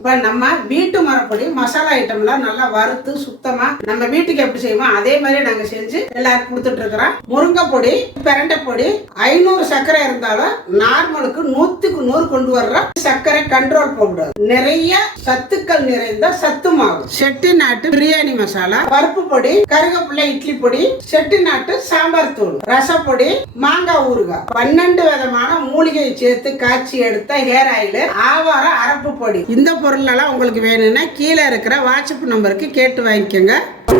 இப்போ நம்ம வீட்டு மரப்பொடி மசாலா ஐட்டம்லாம் நல்லா வறுத்து சுத்தமா நம்ம வீட்டுக்கு எப்படி செய்வோமோ அதே மாதிரி நாங்க செஞ்சு எல்லாருக்கும் கொடுத்துட்டு இருக்கிறோம். முருங்கை பொடி, பிரண்டை பொடி 500 சர்க்கரை இருந்தாலும் நார்மலுக்கு 100க்கு 100 கொண்டு வர்ற சர்க்கரை கண்ட்ரோல் பவுடர், நிறைய சத்துக்கள் நிறைந்த சத்து மாவு, செட்டிநாட்டு பிரியாணி மசாலா, பருப்பு பொடி, கருவேப்பிலை இட்லி பொடி, செட்டிநாட்டு சாம்பார் தூள், ரசப்பொடி, மாங்காய் ஊறுகாய், 12 விதமான மூலிகையை சேர்த்து காய்ச்சி எடுத்த ஹேர் ஆயில், ஆவார அரப்பு பொடி. இந்த பொருளெல்லாம் உங்களுக்கு வேணும்னா கீழே இருக்கிற வாட்ஸ்அப் நம்பருக்கு கேட்டு வாங்கிக்கோங்க.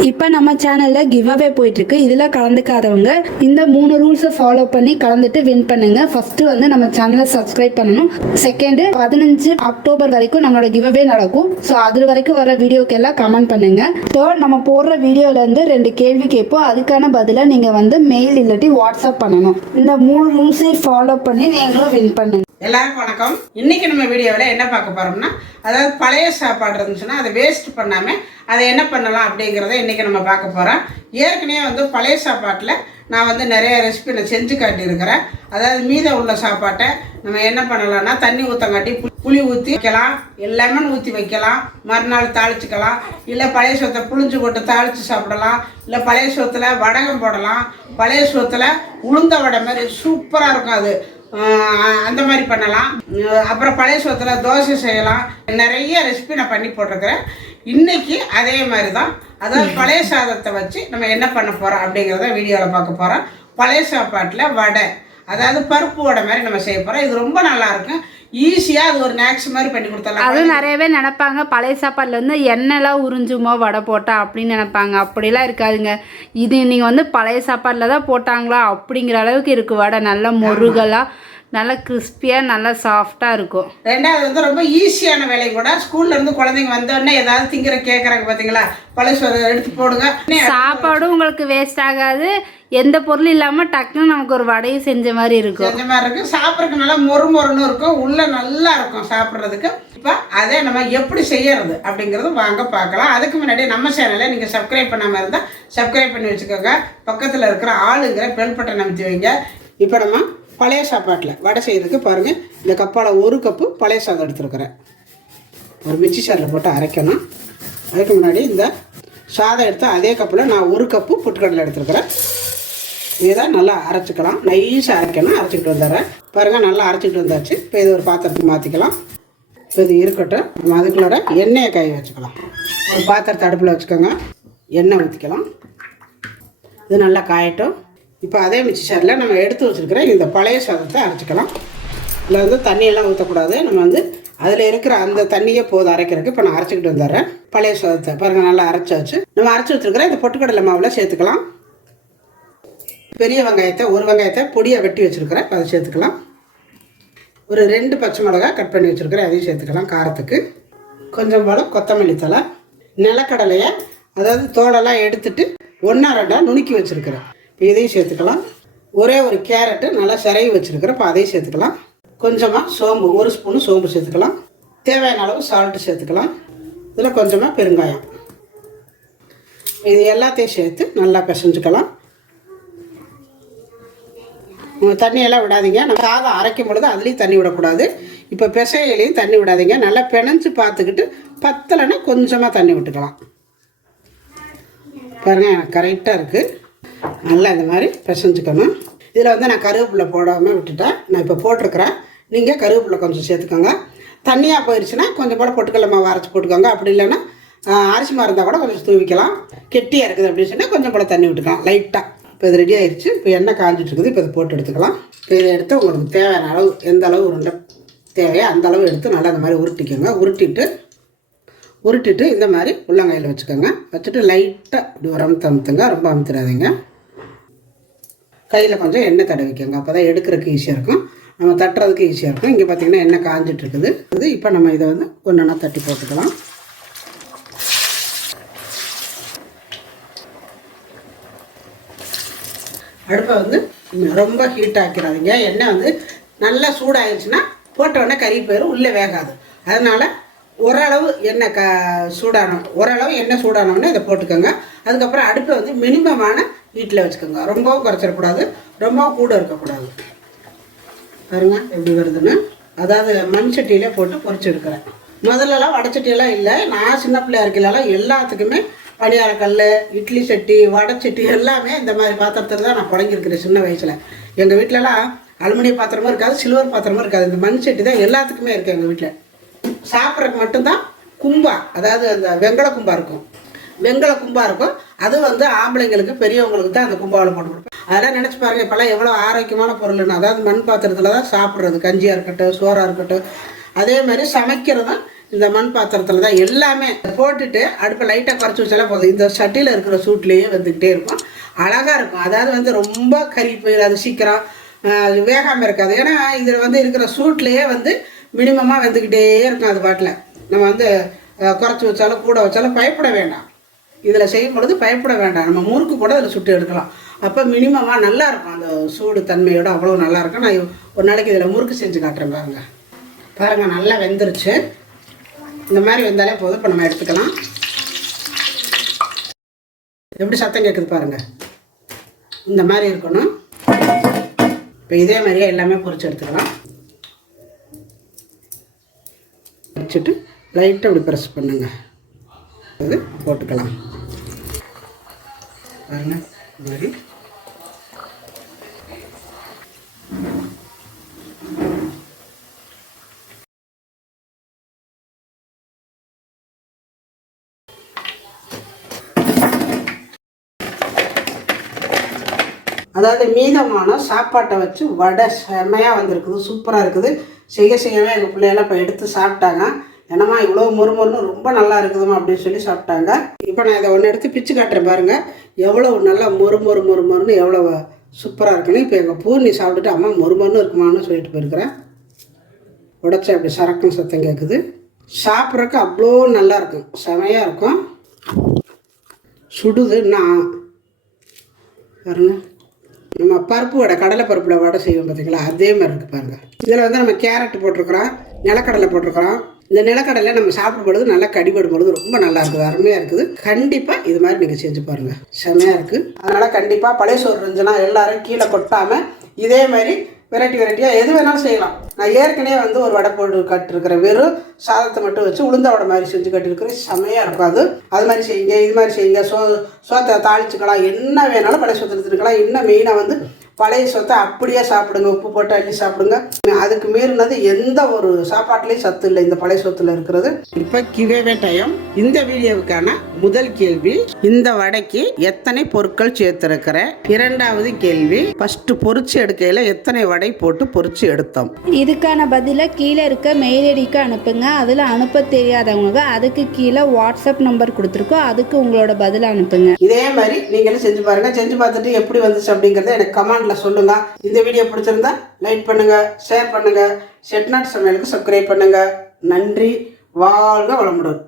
இப்போ நம்ம சேனலில் கிவ் அவே போயிட்டுருக்கு. இதில் கலந்துக்காதவங்க இந்த 3 ரூல்ஸை ஃபாலோ பண்ணி கலந்துட்டு வின் பண்ணுங்க. ஃபர்ஸ்ட் வந்து நம்ம சேனலை சப்ஸ்கிரைப் பண்ணணும். செகண்ட் 15 அக்டோபர் வரைக்கும் நம்மளோட கிவ் அவே நடக்கும். ஸோ அது வரைக்கும் வர வீடியோக்கு எல்லாம் கமெண்ட் பண்ணுங்க. தேர்ட், நம்ம போடுற வீடியோலேருந்து 2 கேள்வி கேட்போம். அதுக்கான பதிலை நீங்கள் வந்து மெயில் இல்லாட்டி வாட்ஸ்அப் பண்ணணும். இந்த 3 ரூல்ஸை ஃபாலோ பண்ணி நீங்களும் வின் பண்ணுங்க. எல்லாருக்கும் வணக்கம். இன்னைக்கு நம்ம வீடியோவில் என்ன பார்க்க போறோம்னா, அதாவது பழைய சாப்பாடு இருந்துச்சுன்னா அதை வேஸ்ட் பண்ணாமல் அதை என்ன பண்ணலாம் அப்படிங்கிறத இன்றைக்கி நம்ம பார்க்க போகிறோம். ஏற்கனவே வந்து பழைய சாப்பாட்டில் நான் வந்து நிறைய ரெசிபி நான் செஞ்சு காட்டியிருக்கிறேன். அதாவது மீதம் உள்ள சாப்பாட்டை நம்ம என்ன பண்ணலாம்னா, தண்ணி ஊற்றங்காட்டி புளி ஊற்றி வைக்கலாம், லெமன் ஊற்றி வைக்கலாம், மறுநாள் தாளிச்சிக்கலாம், இல்லை பழைய சோத்தை புளிஞ்சு போட்டு தாளித்து சாப்பிடலாம், இல்லை பழைய சோத்தில் வடகம் போடலாம், பழைய சோத்தில் உளுந்த வடை மாதிரி சூப்பராக இருக்கும், அது அந்த மாதிரி பண்ணலாம். அப்புறம் பழைய சோத்தில் தோசை செய்யலாம். நிறைய ரெசிபி நான் பண்ணி போட்டிருக்கிறேன். இன்னைக்கு அதே மாதிரி தான், அதாவது பழைய சாதத்தை வச்சு நம்ம என்ன பண்ண போகிறோம் அப்படிங்கிறத வீடியோவில் பார்க்க போகிறோம். பழைய சாப்பாட்டில் வடை, அதாவது பருப்பு வடை மாதிரி நம்ம செய்ய போகிறோம். இது ரொம்ப நல்லாயிருக்கும், ஈஸியாக அது ஒரு ஸ்நாக்ஸ் மாதிரி பண்ணி கொடுத்தலாம். அதுவும் நிறைய பேர் நினைப்பாங்க பழைய சாப்பாட்டில் வந்து எண்ணெய்லாம் உறிஞ்சுமோ வடை போட்டா அப்படின்னு நினைப்பாங்க. அப்படிலாம் இருக்காதுங்க. இது நீங்கள் வந்து பழைய சாப்பாட்டில் தான் போட்டாங்களா அப்படிங்கிற அளவுக்கு இருக்குது வடை. நல்லா முருகலாக, நல்லா கிறிஸ்பியாக, நல்லா சாஃப்டாக இருக்கும். ரெண்டாவது வந்து ரொம்ப ஈஸியான வேலை கூட. ஸ்கூல்லேருந்து குழந்தைங்க வந்தோடனே ஏதாவது திங்கிற கேட்குறாங்க பார்த்தீங்களா, பழைய சோறு எடுத்து போடுங்க. சாப்பாடும் உங்களுக்கு வேஸ்ட் ஆகாது, எந்த பொருளும் இல்லாமல் டக்குன்னு நமக்கு ஒரு வடையும் செஞ்ச மாதிரி இருக்கும். செஞ்ச மாதிரி இருக்கும், சாப்பிட்றதுக்கு நல்லா மொறுன்னு இருக்கும், உள்ளே நல்லா இருக்கும் சாப்பிட்றதுக்கு. இப்போ அதை நம்ம எப்படி செய்யறது அப்படிங்கிறது வாங்க பார்க்கலாம். அதுக்கு முன்னாடி நம்ம சேனலை நீங்கள் சப்ஸ்கிரைப் பண்ணாமல் இருந்தால் சப்ஸ்கிரைப் பண்ணி வச்சுக்கோங்க. பக்கத்தில் இருக்கிற ஆளுங்கிற பெல் பட்டன் அமைத்து வைங்க. இப்போ நம்ம பழைய சாப்பாட்டில் வடை செய்கிறதுக்கு பாருங்கள், இந்த கப்பால் 1 கப்பு பழைய சாதம் எடுத்துருக்குறேன். ஒரு மிக்சி சாரில் போட்டு அரைக்கணும். அதுக்கு முன்னாடி இந்த சாதம் எடுத்து அதே கப்பில் நான் 1 கப்பு பொட்டுக்கடலை எடுத்துருக்குறேன். இதை நல்லா அரைச்சிக்கலாம், நைஸாக அரைக்கணும். அரைச்சிக்கிட்டு வந்துடுறேன். பாருங்கள், நல்லா அரைச்சிக்கிட்டு வந்தாச்சு. இப்போ இது ஒரு பாத்திரத்துக்கு மாற்றிக்கலாம். இப்போ இது இருக்கட்டும். நம்ம அதுக்குள்ளார எண்ணெயை காய வச்சுக்கலாம். ஒரு பாத்திரத்தை அடுப்பில் வச்சுக்கோங்க, எண்ணெய் ஊற்றிக்கலாம். இது நல்லா காயட்டும். இப்போ அதே மிக்சி சாரில் நம்ம எடுத்து வச்சுருக்கிற இந்த பழைய சாதத்தை அரைச்சிக்கலாம். இதில் வந்து தண்ணியெல்லாம் ஊற்றக்கூடாது. நம்ம வந்து அதில் இருக்கிற அந்த தண்ணியே போதும் அரைக்கிறதுக்கு. இப்போ நான் அரைச்சிக்கிட்டு வந்துடுறேன். பழைய சாதத்தை பாருங்கள், நல்லா அரைச்சாச்சு. நம்ம அரைச்சி வச்சுருக்கிற இந்த பொட்டுக்கடலை மாவில் சேர்த்துக்கலாம். பெரிய வெங்காயத்தை, 1 வெங்காயத்தை பொடியாக வெட்டி வச்சுருக்கிறேன், அதை சேர்த்துக்கலாம். ஒரு 2 பச்சை மிளகாய் கட் பண்ணி வச்சுருக்கிறேன், அதையும் சேர்த்துக்கலாம் காரத்துக்கு. கொஞ்சம் போல் கொத்தமல்லி தழை, நிலக்கடலையை அதாவது தோலெல்லாம் எடுத்துட்டு 1-2 நுணுக்கி வச்சுருக்கிறேன், இதையும் சேர்த்துக்கலாம். ஒரே ஒரு கேரட்டு நல்லா சிறையை வச்சுருக்கிறேன், இப்போ அதையும் சேர்த்துக்கலாம். கொஞ்சமாக சோம்பு, 1 ஸ்பூனு சோம்பு சேர்த்துக்கலாம். தேவையான அளவு சால்ட்டு சேர்த்துக்கலாம். இதில் கொஞ்சமாக பெருங்காயம். இது எல்லாத்தையும் சேர்த்து நல்லா பிசைஞ்சுக்கலாம். தண்ணியெல்லாம் விடாதீங்க. நம்ம சாதம் அரைக்கும் பொழுது அதுலேயும் தண்ணி விடக்கூடாது. இப்போ பிசையிலையும் தண்ணி விடாதீங்க. நல்லா பிணைஞ்சு பார்த்துக்கிட்டு பத்தலைன்னா கொஞ்சமாக தண்ணி விட்டுக்கலாம். பாருங்கள், எனக்கு கரெக்டாக இருக்குது. நல்லா இந்த மாதிரி பிசைஞ்சுக்கணும். இதில் வந்து நான் கருவேப்பிலை போடாமல் விட்டுட்டேன். நான் இப்போ போட்டிருக்கிறேன். நீங்கள் கருவேப்பிலை கொஞ்சம் சேர்த்துக்கோங்க. தண்ணியாக போயிடுச்சுன்னா கொஞ்சம் கூட பொட்டுக்கடலை மாவு அரைச்சி போட்டுக்கோங்க. அப்படி இல்லைன்னா அரிசி மாவு இருந்தால் கூட கொஞ்சம் தூவிக்கலாம். கெட்டியாக இருக்குது அப்படின்னு சொன்னால் கொஞ்சம் கூட தண்ணி விட்டுக்கலாம் லைட்டாக. இப்போ இது ரெடி ஆயிடுச்சு. இப்போ எண்ணெய் காஞ்சிட்டு இருக்குது. இப்போ இதை போட்டு எடுத்துக்கலாம். இப்போ இதை எடுத்து உங்களுக்கு தேவையான அளவு, எந்த அளவு உருண்டை தேவையோ அந்த அளவு எடுத்து நல்லா இந்த மாதிரி உருட்டிக்கோங்க. உருட்டிட்டு இந்த மாதிரி உள்ளங்கையில் வச்சுக்கோங்க. வச்சுட்டு லைட்டாக இப்படி ஒரு அமுத்துங்க, ரொம்ப அமுத்திடாதீங்க. கையில் கொஞ்சம் எண்ணெய் தடவிக்கோங்க. அப்போ தான் எடுக்கிறதுக்கு ஈஸியாக இருக்கும், நம்ம தட்டுறதுக்கு ஈஸியாக இருக்கும். இங்கே பார்த்திங்கன்னா எண்ணெய் காஞ்சிட்டு இருக்குது. இப்போ நம்ம இதை வந்து ஒன்றா தட்டி போட்டுக்கலாம். அடுப்பை வந்து ரொம்ப ஹீட் ஆக்கிறாதீங்க. எண்ணெய் வந்து நல்லா சூடாகிடுச்சுன்னா போட்டோடனே கறி போயிடும், உள்ளே வேகாது. அதனால் ஓரளவு எண்ணெய் ஓரளவு எண்ணெய் சூடானோடனே இதை போட்டுக்கோங்க. அதுக்கப்புறம் அடுப்பை வந்து மினிமமான ஹீட்டில் வச்சுக்கோங்க. ரொம்பவும் குறைச்சிடக்கூடாது, ரொம்பவும் கூட இருக்கக்கூடாது. பாருங்கள் எப்படி வருதுன்னு. அதாவது மண் சட்டியிலே போட்டு பொரிச்சு எடுக்கிறேன். முதல்லலாம் வடைச்சட்டியெல்லாம் இல்லை. நான் சின்ன பிள்ளையா இருக்கலாம் எல்லாத்துக்குமே பணியாரக்கல், இட்லி சட்டி, வடைச்சட்டி எல்லாமே இந்த மாதிரி பாத்திரத்தில் தான் நான் பழங்கியிருக்கிறேன் சின்ன வயசில். எங்கள் வீட்டிலலாம் அலுமினிய பாத்திரமும் இருக்காது, சில்வர் பாத்திரமும் இருக்காது. இந்த மண் சட்டி தான் எல்லாத்துக்குமே இருக்குது எங்கள் வீட்டில். சாப்பிட்றதுக்கு மட்டும்தான் கும்பா, அதாவது அந்த வெங்கல கும்பா இருக்கும். வெங்கல கும்பா இருக்கும். அது வந்து ஆம்பளைங்களுக்கு பெரியவங்களுக்கு தான் அந்த கும்பாவில் போட்டு கொடுப்பேன். அதெல்லாம் நினச்சி பாருங்கள், இப்போல்லாம் எவ்வளோ ஆரோக்கியமான பொருள்னு. அதாவது மண் பாத்திரத்தில் தான் சாப்பிட்றது, கஞ்சியாக இருக்கட்டும், சோறாக இருக்கட்டும். அதே மாதிரி சமைக்கிறதும் இந்த மண் பாத்திரத்தில் தான். எல்லாமே போட்டுட்டு அடுப்பை லைட்டாக குறைச்சி வச்சாலே போதும். இந்த சட்டியில் இருக்கிற சூட்லேயே வந்துக்கிட்டே இருக்கும். அழகாக இருக்கும். அதாவது வந்து ரொம்ப கறி போயிடாது, சீக்கிரம் வேகாமல் இருக்காது. ஏன்னா இதில் வந்து இருக்கிற சூட்லேயே வந்து மினிமமாக வெந்துக்கிட்டே இருக்கும். அது பாட்டில் நம்ம வந்து குறைச்சி வச்சாலும் கூட வச்சாலும் பயப்பட வேண்டாம். இதில் செய்யும் பொழுது பயப்பட வேண்டாம். நம்ம முறுக்கு கூட அதில் சுட்டு எடுக்கலாம். அப்போ மினிமமாக நல்லாயிருக்கும். அந்த சூடு தன்மையோடு அவ்வளோ நல்லாயிருக்கும். நான் ஒரு நாளைக்கு இதில் முறுக்கு செஞ்சு காட்டுறேன் பாருங்கள். பாருங்கள், நல்லா வெந்துருச்சு. இந்த மாதிரி வெந்தாலே போதும். இப்போ நம்ம எடுத்துக்கலாம். எப்படி சத்தம் கேட்குது பாருங்கள். இந்த மாதிரி இருக்கணும். இப்போ இதே மாதிரியே எல்லாமே பொரிச்சு எடுத்துக்கலாம். வச்சுட்டு லைட்டாக அப்படி ப்ரெஸ் பண்ணுங்க. அது போட்டுக்கலாம் பாருங்க. இந்த மாதிரி அதாவது மீதமான சாப்பாட்டை வச்சு வடை செம்மையாக வந்திருக்குது, சூப்பராக இருக்குது. செய்யவே எங்கள் பிள்ளையெல்லாம் இப்போ எடுத்து சாப்பிட்டாங்க. என்னம்மா இவ்வளோ மொறுமொறுன்னு ரொம்ப நல்லா இருக்குதுமா அப்படின்னு சொல்லி சாப்பிட்டாங்க. இப்போ நான் இதை ஒன்று எடுத்து பிச்சு காட்டுறேன் பாருங்கள். எவ்வளோ நல்லா மொறுமொறுன்னு எவ்வளோ சூப்பராக இருக்குன்னு. இப்போ எங்கள் பூர்ணி சாப்பிட்டுட்டு அம்மா மொறுமொறுன்னு இருக்குமான்னு சொல்லிட்டு போயிருக்கிறேன். உடச்சி அப்படி சரக்குன்னு சத்தம் கேட்குது. சாப்பிட்றதுக்கு அவ்வளோ நல்லாயிருக்கும், செமையாக இருக்கும். சுடுதுன்னா பாருங்க, நம்ம பருப்பு வடை, கடலை பருப்பில் வடை செய்வோம் பார்த்தீங்களா, அதே மாதிரி இருக்குது பாருங்கள். இதில் வந்து நம்ம கேரட் போட்டிருக்கிறோம், நிலக்கடலை போட்டிருக்கிறோம். இந்த நிலக்கடலை நம்ம சாப்பிடும் பொழுது நல்லா கடிபடும் பொழுது ரொம்ப நல்லா இருக்குது, அருமையாக இருக்குது. கண்டிப்பாக இது மாதிரி நீங்கள் செஞ்சு பாருங்கள், செம்மையாக இருக்குது. அதனால் கண்டிப்பாக பழைய சோறு இருந்துச்சுன்னா எல்லோரும் கீழே கொட்டாமல் இதே மாதிரி வெரைட்டியாக எது வேணாலும் செய்யலாம். நான் ஏற்கனவே வந்து ஒரு வடை போட்டு கட்டிருக்கிறேன். வெறும் சாதத்தை மட்டும் வச்சு உளுந்த வடை மாதிரி செஞ்சு கட்டிருக்கிறேன். செம்மையாக இருக்கும். அது மாதிரி செய்யுங்க, இது மாதிரி செய்யுங்க. சோத்தை தாளிச்சுக்கலாம், என்ன வேணாலும் பழைய சோத்தை எடுத்துக்கலாம். இன்னும் மெயினாக வந்து பழைய சொத்தை அப்படியே சாப்பிடுங்க, உப்பு போட்டு அள்ளி சாப்பிடுங்க. அதுக்கு மீறினது எந்த ஒரு சாப்பாட்டுலேயும் சத்து இல்லை இந்த பழைய சொத்துல இருக்கிறது. இப்போ கிவேவே டைம். இந்த வீடியோவுக்கான முதல் கேள்வி, இந்த வடைக்கு எத்தனை பொருட்கள் சேர்த்திருக்கிறேன்? இரண்டாவது கேள்வி, ஃபர்ஸ்ட் பொரிச்சு எடுக்கையில் எத்தனை வடை போட்டு பொரிச்சு எடுத்தோம்? இதுக்கான பதிலை கீழே இருக்க மெயில் ஐடிக்கு அனுப்புங்க. அதில் அனுப்ப தெரியாதவங்க அதுக்கு கீழே வாட்ஸ்அப் நம்பர் கொடுத்துருக்கோம், அதுக்கு உங்களோட பதிலை அனுப்புங்க. இதே மாதிரி நீங்களும் செஞ்சு பாருங்க. செஞ்சு பார்த்துட்டு எப்படி வந்துச்சு அப்படிங்கிறத எனக்கு கமெண்ட்ல சொல்லுங்க. இந்த வீடியோ பிடிச்சிருந்தா லைக் பண்ணுங்க, ஷேர் பண்ணுங்க, செட்நாட் சமையலுக்கு சப்ஸ்கிரைப் பண்ணுங்க. நன்றி. வாழ்க வளமுடன்.